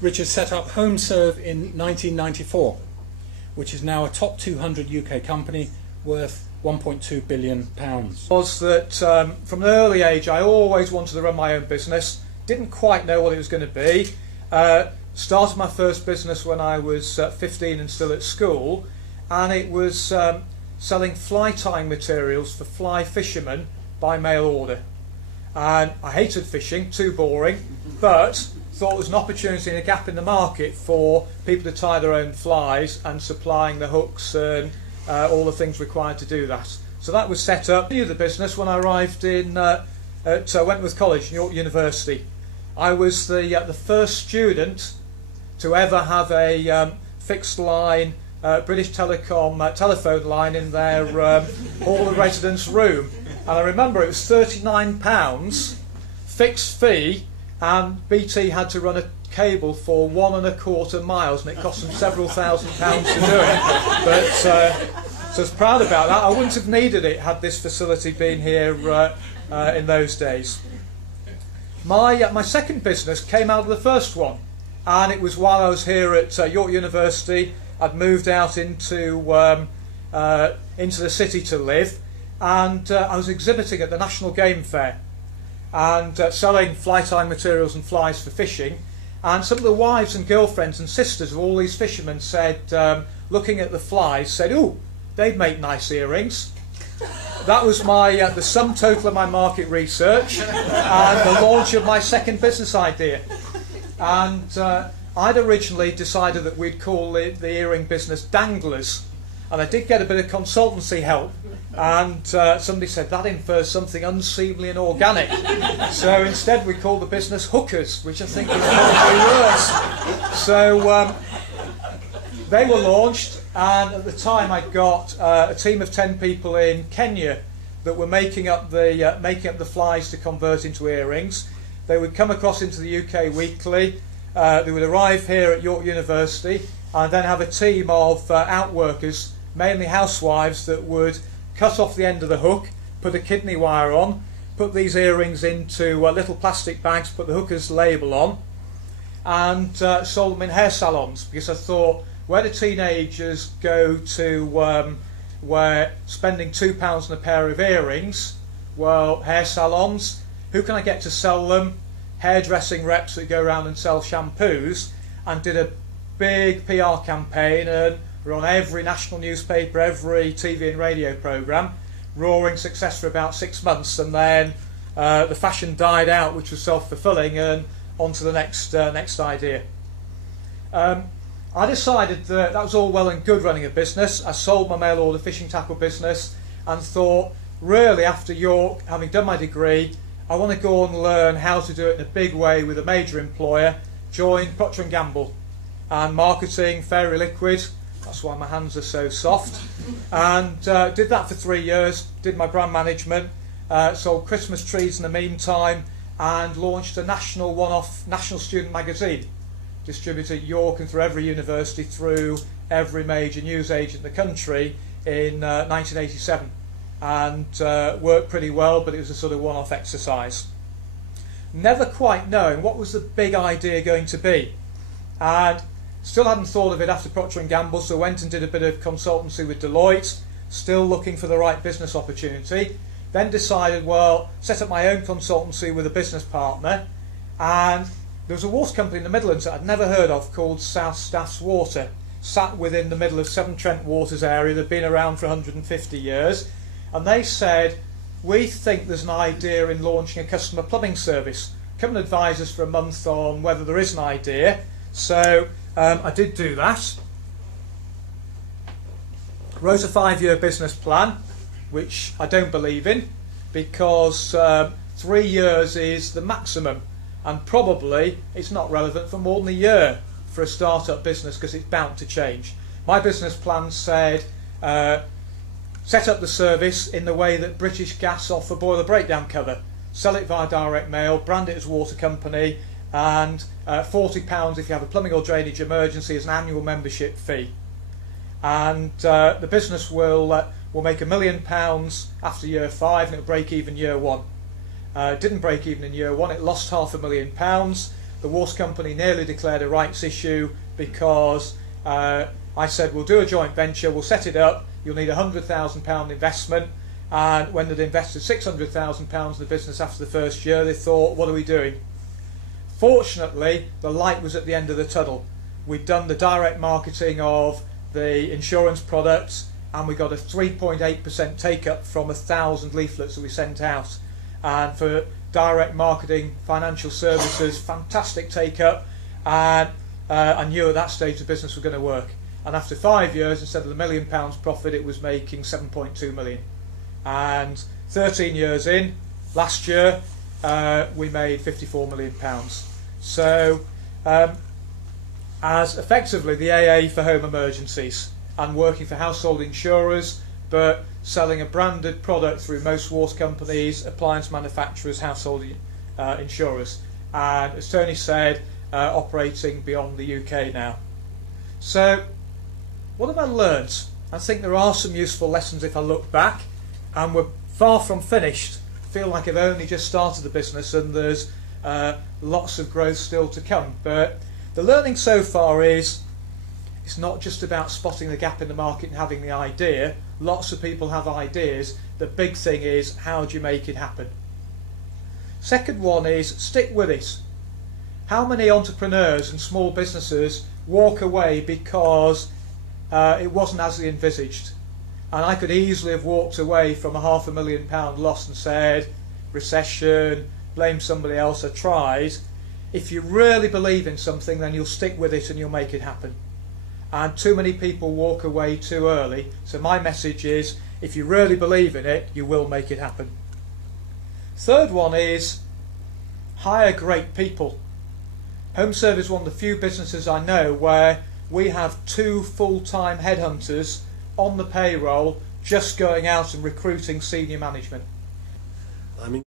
Richard set up Homserve in 1994, which is now a top 200 UK company worth £1.2 billion. Was that from an early age I always wanted to run my own business, didn't quite know what it was going to be. Started my first business when I was 15 and still at school, and it was selling fly tying materials for fly fishermen by mail order. And I hated fishing, too boring, but thought there was an opportunity and a gap in the market for people to tie their own flies and supplying the hooks and all the things required to do that. So that was set up. I knew the business when I arrived at Wentworth College, York University. I was the first student to ever have a fixed line British Telecom telephone line in their hall of residence room. And I remember it was £39 fixed fee, and BT had to run a cable for 1¼ miles, and it cost them several £1000s to do it. But so I was proud about that. I wouldn't have needed it had this facility been here in those days. My second business came out of the first one, and it was while I was here at York University. I'd moved out into the city to live, and I was exhibiting at the National Game Fair and selling fly tying materials and flies for fishing. And some of the wives and girlfriends and sisters of all these fishermen said, looking at the flies, said, "Ooh, they'd make nice earrings." That was the sum total of my market research and the launch of my second business idea. And I'd originally decided that we'd call the earring business Danglers, and I did get a bit of consultancy help, and somebody said that infers something unseemly and organic, so instead we called the business Hookers, which I think is probably worse. So they were launched, and at the time I'd got a team of 10 people in Kenya that were making up the flies to convert into earrings. They would come across into the UK weekly. They would arrive here at York University and then have a team of outworkers, mainly housewives, that would cut off the end of the hook, put a kidney wire on, put these earrings into little plastic bags, put the hooker's label on, and sold them in hair salons, because I thought, where do teenagers go to where spending £2 on a pair of earrings? Well, hair salons. Who can I get to sell them? Hairdressing reps that go around and sell shampoos, and did a big PR campaign, and were on every national newspaper, every TV and radio programme, roaring success for about 6 months, and then the fashion died out, which was self-fulfilling, and on to the next idea. I decided that was all well and good running a business. I sold my mail order fishing tackle business and thought, really, after York, having done my degree, I want to go and learn how to do it in a big way with a major employer. Joined Procter & Gamble, and marketing, very liquid, that's why my hands are so soft, and did that for 3 years, did my brand management, sold Christmas trees in the meantime, and launched a national student magazine, distributed at York and through every university, through every major news agent in the country in 1987. And worked pretty well, but it was a sort of one-off exercise. Never quite knowing what was the big idea going to be, and still hadn't thought of it after Procter & Gamble, so went and did a bit of consultancy with Deloitte, still looking for the right business opportunity. Then decided, well, set up my own consultancy with a business partner, and there was a water company in the Midlands that I'd never heard of called South Staffs Water, sat within the middle of Severn Trent Waters area. They'd been around for 150 years. And they said, we think there's an idea in launching a customer plumbing service. Come and advise us for a month on whether there is an idea. So I did do that. Wrote a 5-year business plan, which I don't believe in, because 3 years is the maximum, and probably it's not relevant for more than a year for a start-up business, because it's bound to change. My business plan said, set up the service in the way that British Gas offer boiler breakdown cover. Sell it via direct mail, brand it as a water company, and £40 if you have a plumbing or drainage emergency as an annual membership fee. And the business will make £1 million after year 5, and it'll break even year 1. Didn't break even in year 1, it lost £500,000. the waste company nearly declared a rights issue because I said, we'll do a joint venture, we'll set it up, you'll need a £100,000 investment. And when they'd invested £600,000 in the business after the first year, they thought, what are we doing? Fortunately, the light was at the end of the tunnel. We'd done the direct marketing of the insurance products, and we got a 3.8% take-up from 1,000 leaflets that we sent out. And for direct marketing, financial services, fantastic take-up, and I knew at that stage the business was going to work. And after 5 years, instead of the £1 million profit, it was making 7.2 million. And 13 years in, last year, we made £54 million. So, as effectively the AA for home emergencies, and working for household insurers, but selling a branded product through most waste companies, appliance manufacturers, household insurers. And as Tony said, operating beyond the UK now. So, what have I learnt? I think there are some useful lessons if I look back, and we're far from finished. I feel like I've only just started the business and there's lots of growth still to come. But the learning so far is it's not just about spotting the gap in the market and having the idea. Lots of people have ideas. The big thing is, how do you make it happen? Second one is, stick with it. How many entrepreneurs and small businesses walk away because it wasn't as they envisaged? And I could easily have walked away from a £500,000 loss and said, recession, blame somebody else, I tried. If you really believe in something, then you'll stick with it and you'll make it happen. And too many people walk away too early. So my message is, if you really believe in it, you will make it happen. Third one is, hire great people. Homserve is one of the few businesses I know where we have 2 full-time headhunters on the payroll just going out and recruiting senior management. I mean